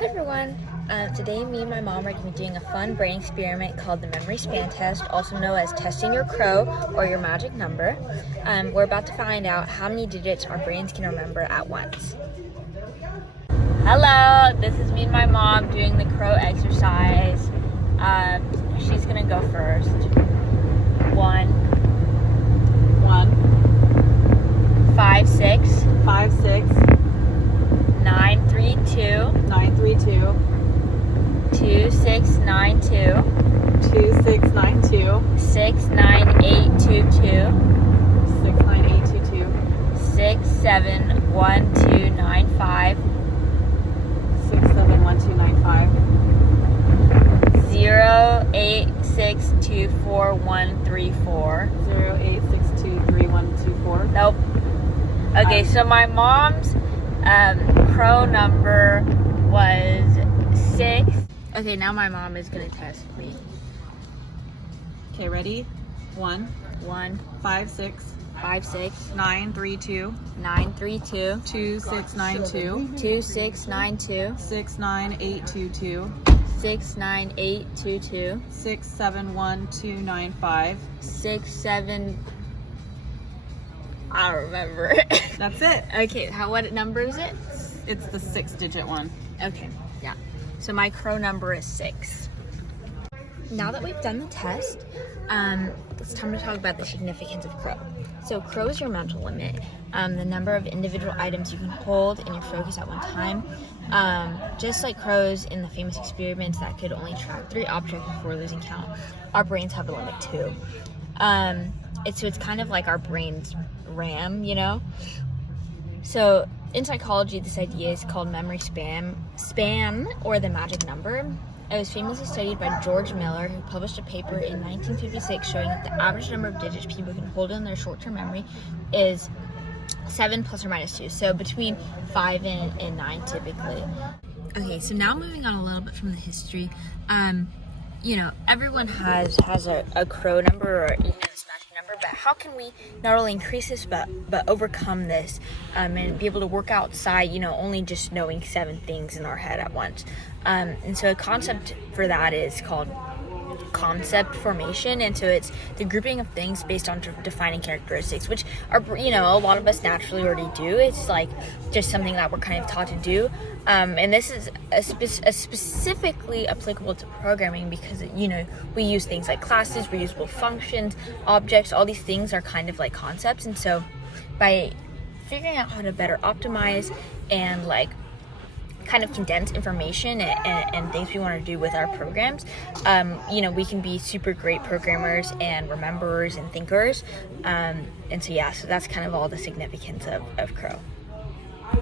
Hi everyone. Today me and my mom are going to be doing a fun brain experiment called the memory span test, also known as testing your crow or your magic number. We're about to find out how many digits our brains can remember at once. Hello, this is me and my mom doing the crow exercise. She's going to go first. 5, 6, 9, 3, 2, 2, 6, 9, 2, 6, 9, 8, 2, 2, 6, 7, 1, 2, 9, 5, 0, 8, 6, 2, 4, 1, 3, 4. Nope. Okay, so my mom's crow number was 6. Okay, now my mom is gonna test me. Okay, ready? 1, 5, 6, 5, 6, 9, 3, 2, 9, 3, 2, 2, 6, 9, 2, 2, 6, 9, 2, 6, 9, 8, 2, 2, 6, 9, 8, 2, 2, 6, 7, 1, 2, 9, 5. 6, 7. I don't remember. That's it. Okay, what number is it? It's the 6-digit one. Okay, yeah. So my crow number is 6. Now that we've done the test, it's time to talk about the significance of crow. So crow is your mental limit, the number of individual items you can hold in your focus at one time. Just like crows in the famous experiments that could only track 3 objects before losing count, our brains have a limit too. It's kind of like our brain's RAM, you know? So in psychology, this idea is called memory span, or the magic number. It was famously studied by George Miller, who published a paper in 1956 showing that the average number of digits people can hold in their short-term memory is 7 plus or minus 2, so between 5 and 9 typically. Okay, so now moving on a little bit from the history, you know, everyone has a crow number or even this magic number, but how can we not only increase this but overcome this and be able to work outside, you know, only just knowing 7 things in our head at once? And so a concept for that is called concept formation, and so it's the grouping of things based on defining characteristics, which are, you know, a lot of us naturally already do. It's like just something that we're kind of taught to do, and this is specifically applicable to programming because, you know, we use things like classes, reusable functions, objects. All these things are kind of like concepts, and so by figuring out how to better optimize and like kind of condense information and things we want to do with our programs, you know, we can be super great programmers and rememberers and thinkers, and so yeah, so that's kind of all the significance of crow.